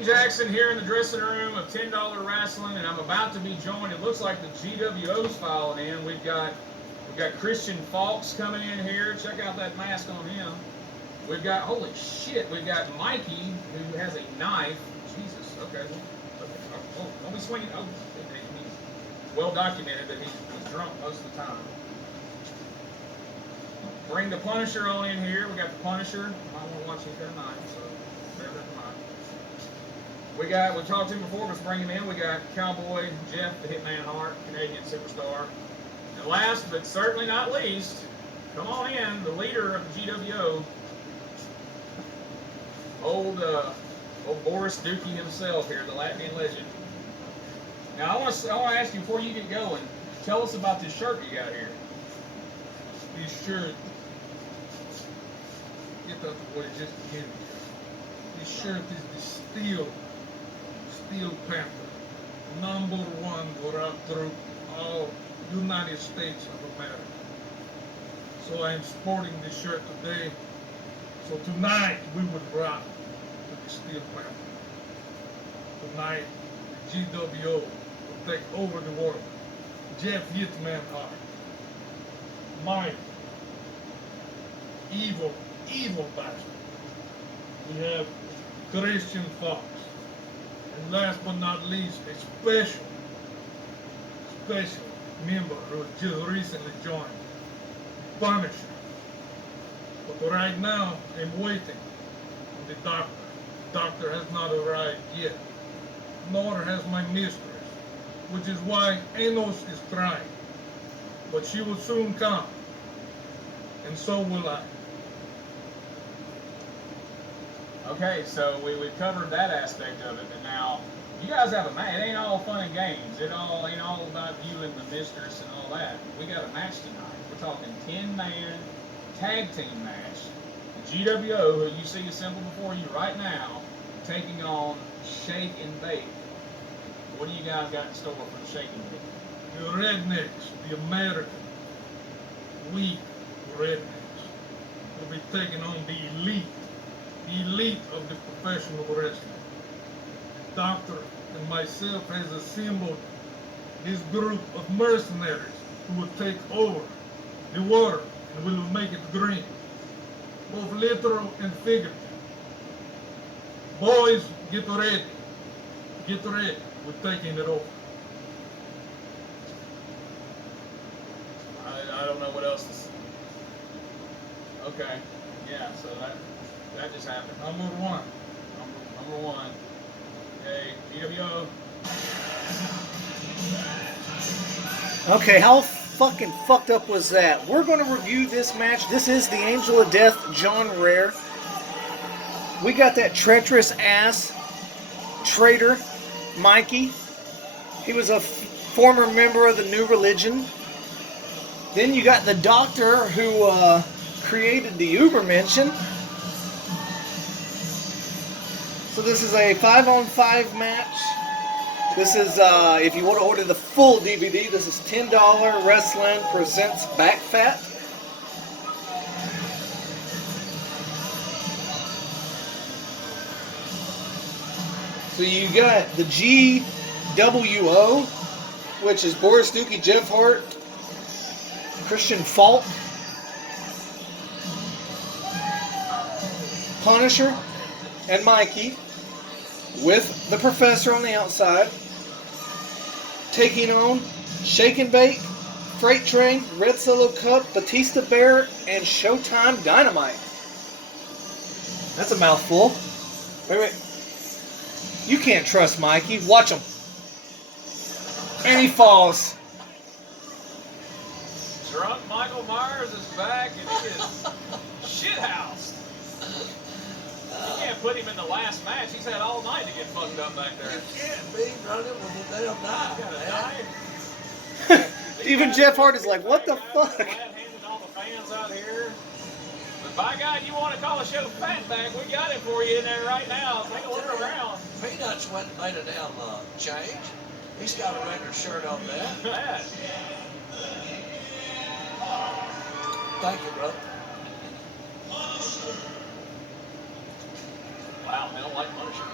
Dean Jackson here in the dressing room of $10 Wrestling, and I'm about to be joined. It looks like the GWO's filing in. We've got Christian Falks coming in here. Check out that mask on him. We've got, holy shit, we've got Mikey, who has a knife. Jesus, okay. Oh, don't be swinging. Oh, he's well documented that he's drunk most of the time. Bring the Punisher on in here. We got the Punisher. I want to watch him tonight, so bear that in mind. We talked to him before, let's bring him in. We got Cowboy Jeff, the Hitman Hart, Canadian superstar. And last but certainly not least, come on in, the leader of the GWO, old Boris Dookie himself here, the Latvian legend. Now I want to ask you before you get going, tell us about this shirt you got here. This shirt, get out the way just again. This shirt is the Steel Panther, #1 for out through all United States of America. So I am sporting this shirt today. So tonight we would rock with the Steel Panther. Tonight the GWO will take over the world. Jeff Hitman Hart, Mike, evil bastard. We have Christian Fox. And last but not least, a special member who just recently joined, Punisher. But right now, I'm waiting on the doctor. The doctor has not arrived yet, nor has my mistress, which is why Enos is trying. But she will soon come, and so will I. Okay, so we've covered that aspect of it, and now you guys have a match. It ain't all fun and games. It ain't all about you and the mistress and all that. We got a match tonight. We're talking 10-man tag team match. The GWO, who you see assembled before you right now, taking on Shake and Bake. What do you guys got in store for the Shake and Bake? The rednecks, the American, weak rednecks, will be taking on the elite of the professional wrestling. The doctor and myself has assembled this group of mercenaries who will take over the world and we will make it green, both literal and figurative. Boys, get ready. Get ready. We're taking it over. I don't know what else to say. Okay, yeah, so that just happened. #1. Number one. Okay, GWO. Okay, how fucking fucked up was that? We're going to review this match. This is the Angel of Death, John Rare. We got that treacherous ass traitor, Mikey. He was a former member of the New Religion. Then you got the doctor who created the Ubermenschen. So this is a 5-on-5 match. This is, if you want to order the full DVD, this is $10 Wrestling Presents Back Fat. So you got the GWO, which is Boris Dookie, Jeff Hart, Christian Falk, Punisher, and Mikey, with the Professor on the outside, taking on Shake and Bake, Freight Train, Red Solo Cup, Batista Bear, and Showtime Dynamite. That's a mouthful. Wait. You can't trust Mikey. Watch him. And he falls. Drunk Michael Myers is back and he is shithoused. You can't put him in the last match. He's had all night to get fucked up back there. You can't be running with a damn knife. He's got a knife. Even Jeff Hart is like, what the fuck? Glad-handed all the fans out here. But by God, you want to call a show Fatback, we got it for you in there right now. Take a look around. Peanuts went and made a damn change. He's got a regular shirt on there. That. Thank you, brother. Wow, they don't like Punisher.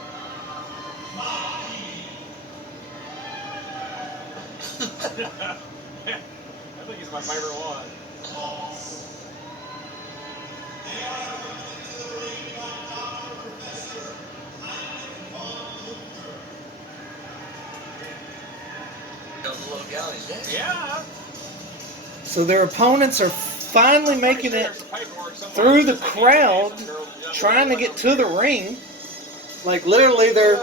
I think he's my favorite one. The little galleys there. Yeah. So their opponents are finally making it through the crowd, trying to get to the ring. Like literally, they're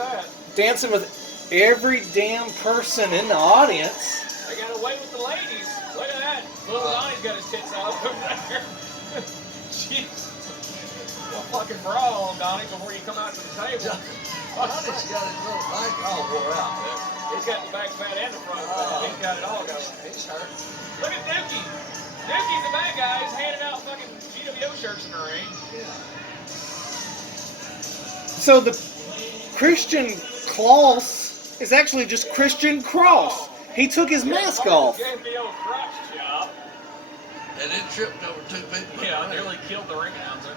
dancing with every damn person in the audience. They got away with the ladies. Look at that. Little Donnie's got his tits out over there. Jeez. Well, fucking brawl on Donnie before you come out to the table. Donnie's got his little bike all wore out there. He's got the back fat and the front fat. He's got it all going. He's hurt. Look at Dookie. Dookie's the bad guy. He's handing out fucking GWO shirts in the ring. So the Christian Klaus is actually just Christian Cross. He took his mask off. Gave him the old crotch job. And then tripped over two people. Yeah, nearly killed the ring announcer.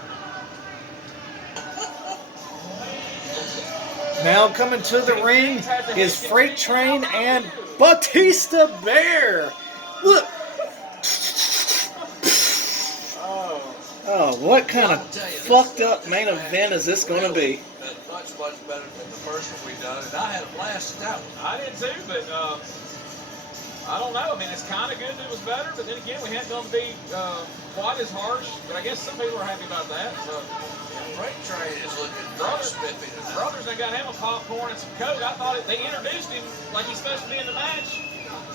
Now coming to the ring is Freight Train and Batista Bear. Look. Oh, what kind of fucked up main event is this going to be? Much better than the first one we done, and I had a blast at that one. I did too, but I don't know. I mean, it's kind of good that it was better, but then again, we hadn't done to be quite as harsh. But I guess some people are happy about that. So, Freight Train is looking spiffy tonight. Brothers, they got him a popcorn and some Coke. I thought they introduced him like he's supposed to be in the match.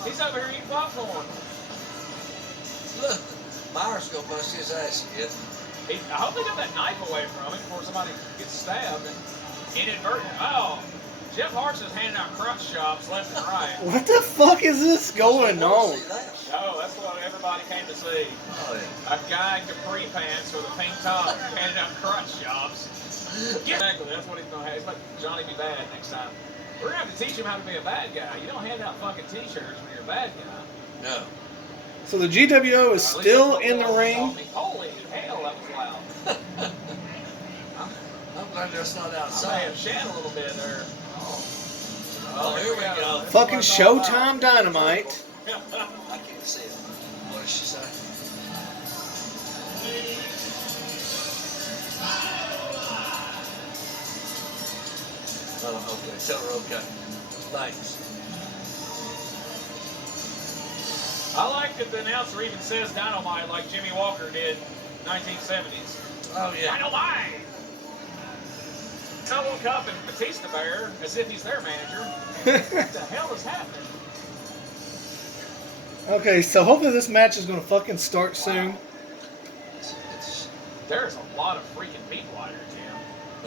He's over here eating popcorn. Look, Myers gonna bust his ass again. I hope they got that knife away from him before somebody gets stabbed and inadvertent. Oh, Jeff Hart's just handing out crotch chops left and right. What the fuck is this going on? Oh, that's what everybody came to see. Oh, yeah. A guy in capri pants with a pink top handing out crotch chops. Exactly, that's what he's going to have. He's like Johnny Be Bad next time. We're going to have to teach him how to be a bad guy. You don't hand out fucking t-shirts when you're a bad guy. No. So the GWO is still in the ring. Holy hell, that was loud. I'm glad that's not I may outside. have shat a little bit there. Oh, here we go. Fucking Showtime Dynamite. I can't see it. What did she say? Oh, okay. Tell her okay. Thanks. I like that the announcer even says Dynamite like Jimmy Walker did 1970s. Oh, yeah. Dynamite! I woke up and Batista Bear as if he's their manager. What the hell is happening? Okay, so hopefully this match is going to fucking start soon. There's a lot of freaking people out here, Tim.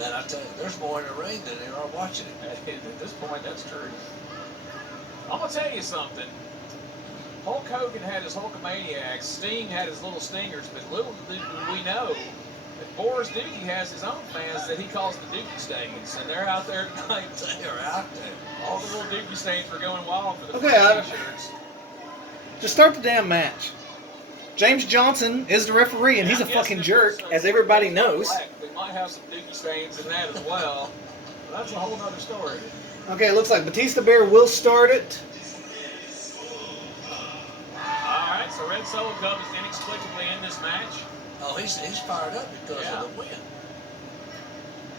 Man, I tell you, there's more in the ring than there are watching it. At this point, that's true. I'm going to tell you something. Hulk Hogan had his Hulkamaniacs, Sting had his little stingers, but little did we know that Boris Dookie has his own fans that he calls the Dookie Stains, and they're out there tonight. They are out there. All the little Dookie Stains were going wild for the Okay, t-shirts. Just start the damn match. James Johnson is the referee, and he's a fucking jerk, as everybody knows. We might have some Dookie Stains in that as well. But that's a whole other story. Okay, it looks like Batista Bear will start it. Alright, so Red Solo Cup is inexplicably in this match. Oh, he's fired up because of the win.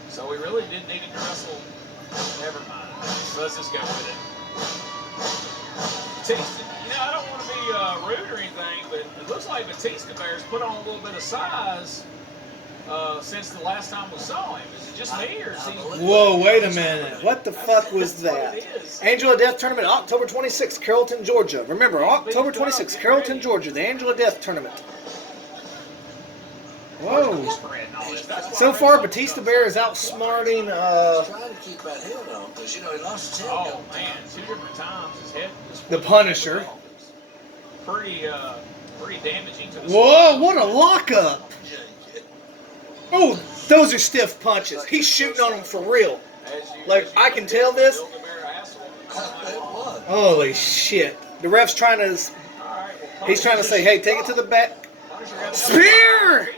So we really didn't need to wrestle. Never mind. So let's just go with it. Batista, I don't want to be rude or anything, but it looks like Batista Bear's put on a little bit of size since the last time we saw him. Is it just me, or is he... Whoa, wait a minute. What the fuck was that? Angel of Death Tournament, October 26th, Carrollton, Georgia. Remember, October 26th, Carrollton, Georgia, the Angel of Death Tournament. Whoa. So far, Batista Bear is outsmarting, Trying to keep that head on because, he lost his head. Oh, man, 2 different times his head was... the Punisher. Pretty damaging to the... Whoa, what a lockup. Oh, those are stiff punches. He's shooting on them for real. Like, I can tell this. Holy shit. The ref's trying to... He's trying to say, hey, take it to the back. Spear!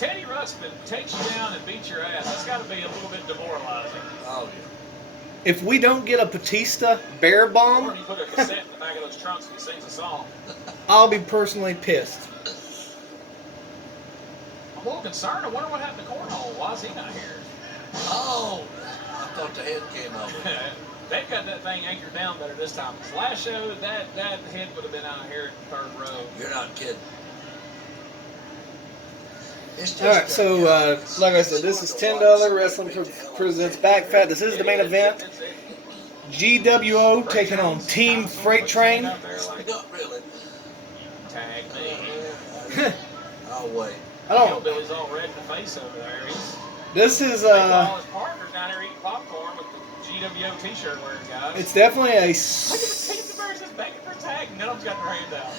Teddy Ruxpin takes you down and beats your ass, that's got to be a little bit demoralizing. Oh, yeah. If we don't get a Batista bear Or bomb, if you put a cassette in the back of those trunks and he sings a song. I'll be personally pissed. I'm a little concerned. I wonder what happened to Cornhole. Why is he not here? Oh, I thought the head came over. They've got that thing anchored down better this time. This last show, that head would have been out here in the third row. You're not kidding. It's just, All right, so like I said, this is $10 Wrestling presents Back Fat. This is the main event. GWO taking on Team Freight Train. Not really. Tag me. I'll wait. I don't. Billy's all red in the face over there. This is All his partners down there eating popcorn with the GWO t-shirt wearing guys. It's definitely a. Look at Batista Bear just begging for a tag. None of them's got their hand out.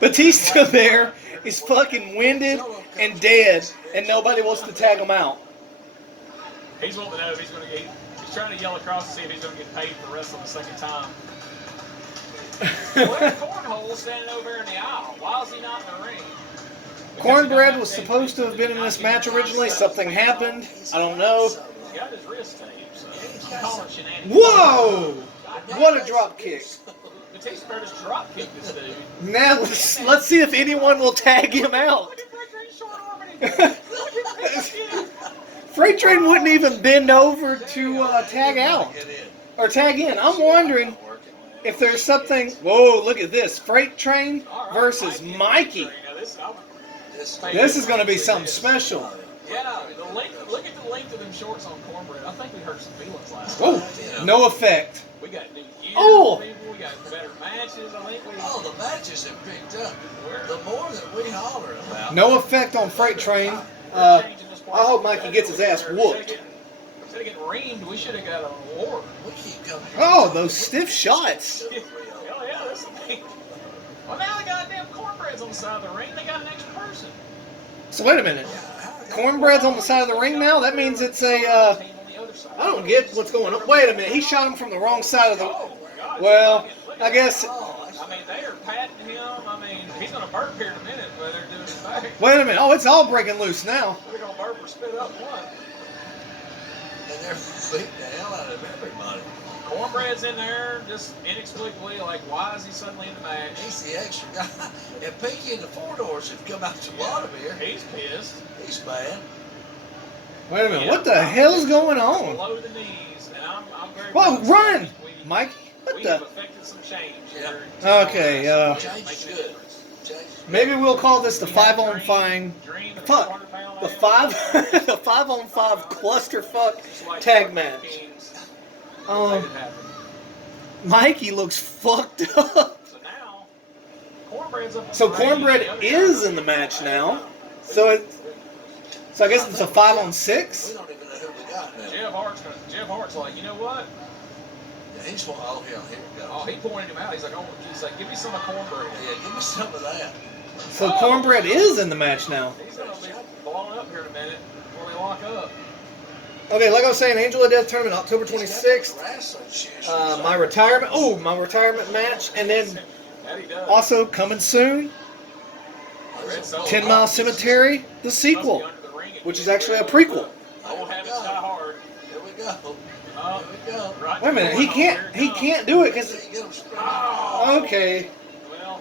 Batista Bear is fucking winded and dead, and nobody wants to tag him out. He's wanting to know if he's going to get. He's trying to yell across to see if he's going to get paid for wrestling the second time. Where's Cornhole standing over there in the aisle? Why is he not in the ring? Cornbread was supposed to have been in this match originally. Something happened. I don't know. He's got his wrist tape, so I'm calling shenanigans. Whoa! What a drop kick. Batista Bear just drop kicked this dude. Now let's see if anyone will tag him out. Look at Freight Train's short arming him. Look at this kid. Freight Train wouldn't even bend over to tag out or tag in. I'm wondering if there's something. Whoa! Look at this. Freight Train versus Mikey. This is going to be something special. Yeah, look at the length of them shorts on Cornbread. I think we hurt some feelings last Oh, night. no effect. We got new gear, Oh. people. We got better matches. I think we. Oh, the matches have picked up. The more that we holler about. No effect on Freight Train. I hope Mikey gets his ass whooped. Instead of getting reamed, we should have got an award. We keep coming. Oh, those stiff shots. Hell yeah, this is big. Well, now the goddamn Cornbread's on the side of the ring. They got an extra person. So wait a minute. Cornbread's on the side of the ring now? That means it's a, Team on the other side. I don't get what's going on. Wait a minute. He shot him from the wrong side of the... Oh, my God. Well, I guess... I mean, they are patting him. I mean, he's going to burp here in a minute, but they're doing his back. Wait a minute. Oh, it's all breaking loose now. They're going to burp or spit up one. And they're beating the hell out of everybody. Cornbread's in there, just inexplicably, like, why is he suddenly in the match? He's the extra guy. And Pinky and the Four Doors have come out to bottom here. He's pissed. He's mad. Wait a minute. What the hell's going on? Below the knees, and I'm very Whoa, proud. run! Mikey, We what have the... affected some change here. Okay, Change is good. Change is maybe we'll call this the 5-on-5... Fuck. The 5-on-5 clusterfuck tag match. Mikey looks fucked up. So now, Cornbread's up on So the ring, Cornbread the other is guy- in the match now. So I guess it's a 5-on-6. We don't even know who we got now. Jeff Hart's like, you know what? Yeah, he's one. Oh, here it goes. Oh, he pointed him out. He's like, give me some of Cornbread. Yeah, give me some of that. So Cornbread is in the match now. He's gonna be blowing up here in a minute before they lock up. Okay, like I was saying, Angel of Death tournament, October 26th. My retirement. Oh, my retirement match, and then That he does. also coming soon, 10 Mile Cemetery, the sequel, which is actually a prequel. Old habits die hard. Here we go. Oh, Here we go. right Wait a minute, he can't do it because. Get him spread. Oh, Okay, well,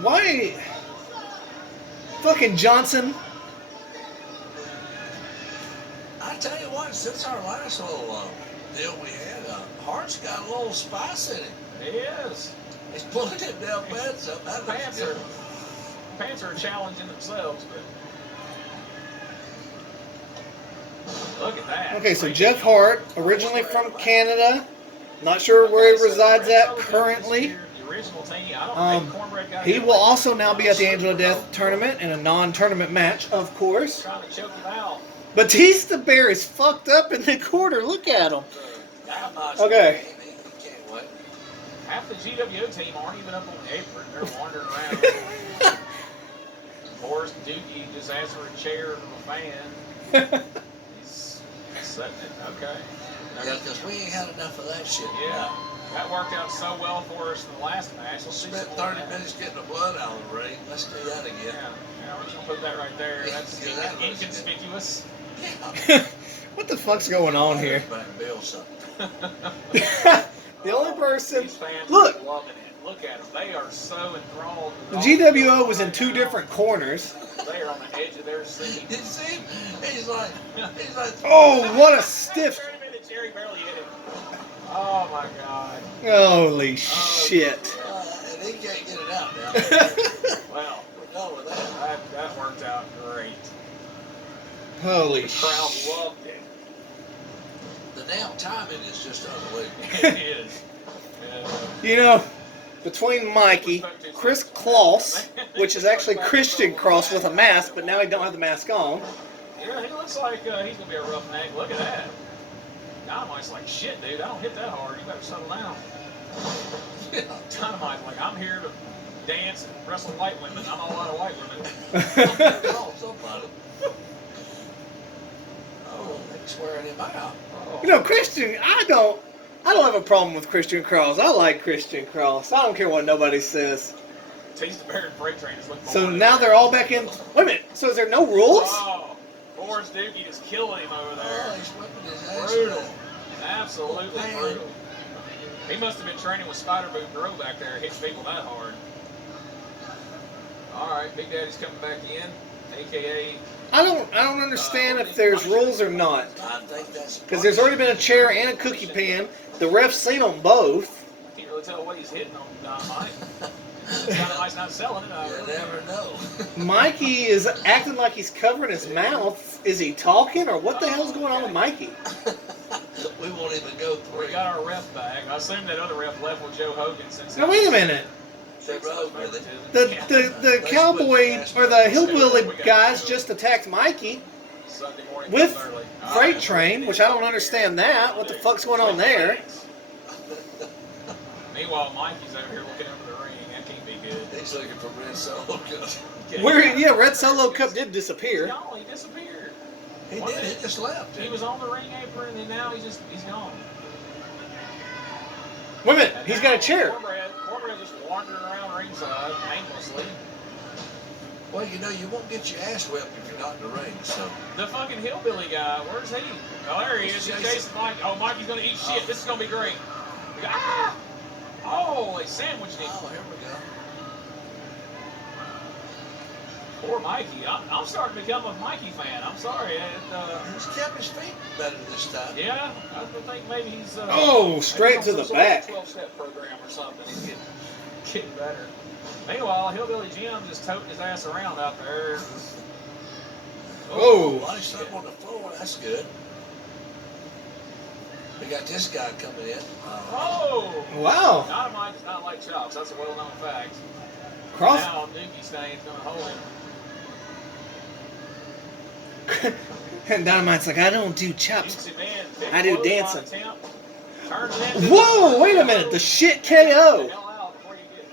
why? Fucking Johnson. I tell you what, since our last little deal we had, Hart's got a little spice in him. he is. He's pulling them down pants up. That looks Pants good. are challenging themselves, but look at that. Okay, so Jeff Hart, originally from Canada, not sure where he resides at currently. The original team, I don't think Cornbread got He it. will also now be at the Angel of Death tournament in a non-tournament match, of course. Trying to choke him out. Batista Bear is fucked up in the corner. Look at him. Okay. He can't wait. Half the GWO team aren't even up on the apron. They're wandering around. Boris Dookie just asked for a chair from a fan. He's setting it. Okay. Yeah, because we ain't had enough of that shit. Yeah. That worked out so well for us in the last match. We Let's see spent some more 30 of that. minutes getting the blood out of the ring. Let's do that again. Yeah, we're just gonna put that right there. That's Yeah, that looks inconspicuous. Yeah. What the fuck's going on here? Back and Bill something. The only person. These fans Look, are loving it. Look at them. They are so enthralled. the with all GWO this was in right two now. different corners. They are on the edge of their seat. You see him? He's like. Oh, what a stiff. 30 minutes, Jerry barely hit him. Oh my God. Holy shit. And he can't get it out now. Well, We're done with that. that worked out great. Holy The crowd shit. loved it. The damn timing is just unbelievable. It is. You know, between Mikey, Chris Kloss, which is actually Christian Cross with a mask, but now he don't have the mask on. Yeah, he looks like he's going to be a roughneck. Look at that. Dynamite's like, shit, dude, I don't hit that hard. You better settle down. Yeah. Dynamite's like, I'm here to dance and wrestle white women. I'm all out of white women. Oh, somebody. Oh, they're swearing him out. Oh. You know, Christian, I don't have a problem with Christian Cross. I like Christian Cross. I don't care what nobody says. Tease the Bear and Freight Train is looking So forward to now that. they're all back in. Wait a minute. So is there no rules? Oh, Boris Dookie just killing him over there. Oh, he's whipping his ass. Brutal. Absolutely Man. brutal. He must have been training with Spider Boot Bro back there, hitting people that hard. Alright, Big Daddy's coming back in, aka I don't understand if there's rules or not. I think that's Because there's already been a chair and a cookie pan. The ref's seen them both. I can't really tell what he's hitting on Dynamite. Dynamite's not selling it. I You really never know. Mikey is acting like he's covering his mouth. Is he talking or what the hell's going on with Mikey? We won't even go We through. got our ref back. I assume that other ref left with Joe Hogan since. Now wait a minute. They rode with it. The cowboy or the hillbilly guys just attacked Mikey Sunday morning with comes early. Freight Train, which I don't understand that. What the fuck's going on there? Meanwhile, Mikey's over here looking over the ring. That can't be good. He's looking for Red Solo Cup. Yeah, Red Solo Cup did disappear. No, he disappeared. He did. He just left. He was on the ring apron, and now he's gone. Wait a minute, And he's now got a chair. Cornbread just wandering around ringside aimlessly. Well, you know, you won't get your ass whipped if you're not in the ring, so. The fucking hillbilly guy, where's he? Oh, there he is. He's chasing Mike. Oh, Mikey's gonna eat shit. This is gonna be great. We got, oh, they sandwiched him. Oh, here we go. Poor Mikey. I'm starting to become a Mikey fan. I'm sorry. He's kept his feet better this time. Yeah, I would think maybe he's. Oh, straight to the back. 12-step program or something. He's getting better. Meanwhile, Hillbilly Jim just toting his ass around out there. Oh. A lot of stuff on the floor. That's good. We got this guy coming in. Oh! Wow. Dynamite does not like chops. That's a well-known fact. Cross. Now Dookie Stain's going to hold him. And Dynamite's like, I don't do chops. Beats him in. I do Big dancing. clothesline attempt. Turns it into- Whoa, wait a minute. The shit Get the KO. hell out before you get.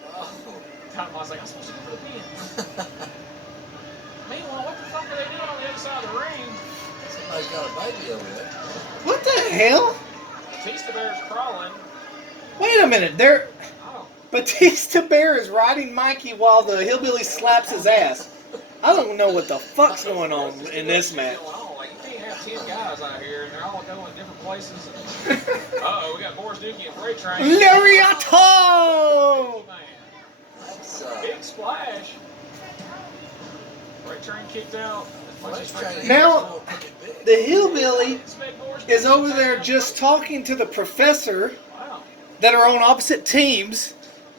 Dynamite's like, I'm supposed to go for the pin. Meanwhile, what the fuck are they doing on the other side of the ring? Somebody's got a baby over there. What the hell? Batista Bear's crawling. Wait a minute. There. Oh. Batista Bear is riding Mikey while the hillbilly slaps his ass. I don't know what the fuck's going on in this match. Like, you can't have 10 guys out here, and they're all going different places. Uh-oh, we got Boris Dookie and Freight Train. Lariato! Man, That's, big splash. Freight Train kicked out. Now, the hillbilly is over there just talking to the professor Wow. that are on opposite teams.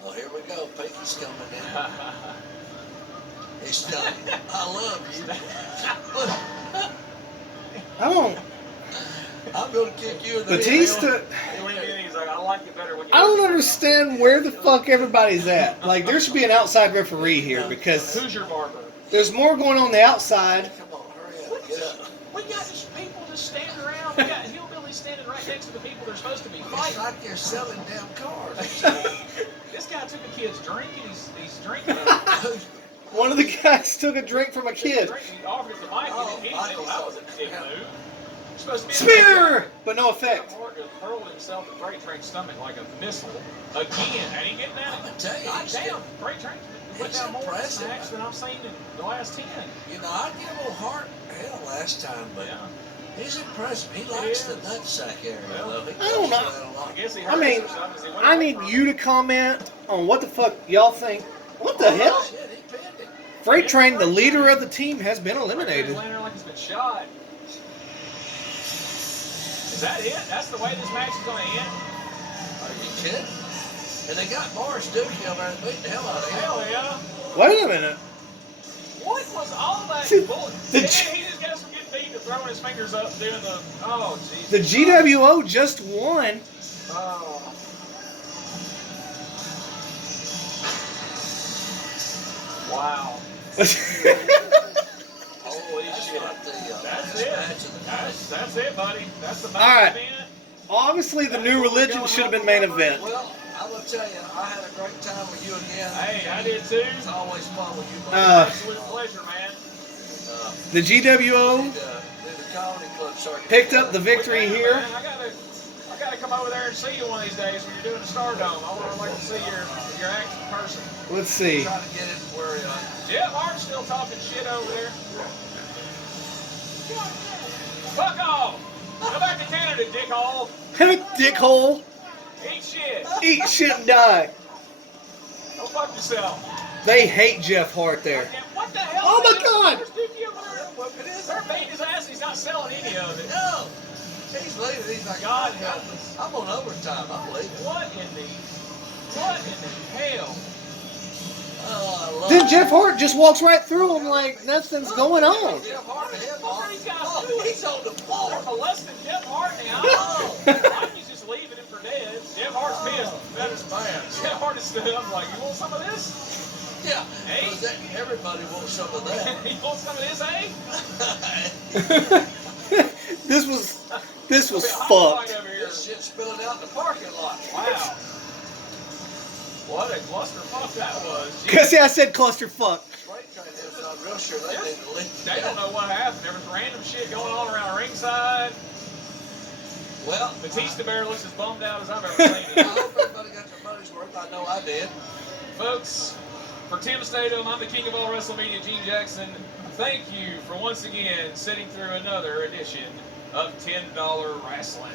Oh, here we go. Pinky's coming in. He's telling me, I love you. Look, I don't. I'm going to kick you in the Batista. He's like, I like it better when you. I don't understand where the fuck everybody's at. Like, there should be an outside referee here because Who's your barber? there's more going on the outside. Come on, hurry up. Get up. We got these people just standing around. We got hillbillies standing right next to the people they're supposed to be It's fighting. like you're selling damn cars. This guy took a kid's drink and he's drinking it. One of the guys took a drink from a kid. He offered it to Mike and he said, well, that was a dick move. supposed to be Spear! But no Jeff effect. Hardy hurled himself at Freight Train's stomach like a missile. Again, and he getting that. I'm gonna tell you, God he's damn, Freight Train put he's down more impressive. snacks than I've seen in the last 10. You know, I give him a hard hell last time, but Yeah. he's impressive. He likes the is. nutsack area, Well, though. He I don't goes know. for that a lot. I guess he I hurt mean, himself as he went I away need from you to comment on what the fuck y'all think. What the hell? Shit, he pinned him. Freight Train, the leader of the team, has been Freight Train's eliminated. laying there like he's been shot. Is that it? That's the way this match is going to end? Are you kidding? And they got Morris Dookie over there and beat the hell out of him. Hell yeah. Wait a minute. What was all that bull? The Yeah, G- he just got from getting beat to throwing his fingers up doing the. Oh, jeez. The GWO just won. Oh. Wow. Holy That's shit. like the That's last it. match of the night. That's it, buddy. That's the main All right. event. Obviously, the new religion should have been main event. Well, I will tell you, I had a great time with you again. Hey, I did too. It's always fun with you, buddy. Absolute pleasure, man. The GWO Do the comedy club circuit. picked up the victory Yeah, here. man, I gotta come over there and see you one of these days when you're doing the Stardome. I would like to see your act in person. Let's see. Trying to get it where Jeff Hart's still talking shit over there. Fuck off! Go back to Canada, dickhole. Dickhole. Eat shit. Eat shit and die. Go fuck yourself. They hate Jeff Hart there. What the hell? Oh my is this? God. Where's Dookie over there? They're beating his ass. He's not selling any of it. no. He's leaving. He's like, God God help help us. us. I'm on overtime. I'm leaving. What in the hell? Oh, I love Then it. Jeff Hart just walks right through him like nothing's going on. Jeff Hart, What him, are these guys oh, doing? he's on the They're floor. molesting Jeff Hart now. Oh. Mikey's just leaving him for dead. Jeff Hart's pissed. That is bad. Jeff Hart is stood up like, you want some of this? Yeah. Hey. Because everybody wants some of that. You want some of this, eh? This was There'll be a hot fucked. fight over here. This shit's spilling out in the parking lot. Wow. What a clusterfuck that was. Jeez. Cause see, I said clusterfuck. Freight train is not real sure they need to leave. They don't know what happened. There was random shit going on around ringside. Well, Batista Bear looks as bummed out as I've ever I seen him. hope everybody got their money's worth. I know I did. Folks, for Tim Statham, I'm the king of all WrestleMania, Gene Jackson. Thank you for once again sitting through another edition of $10 Wrestling.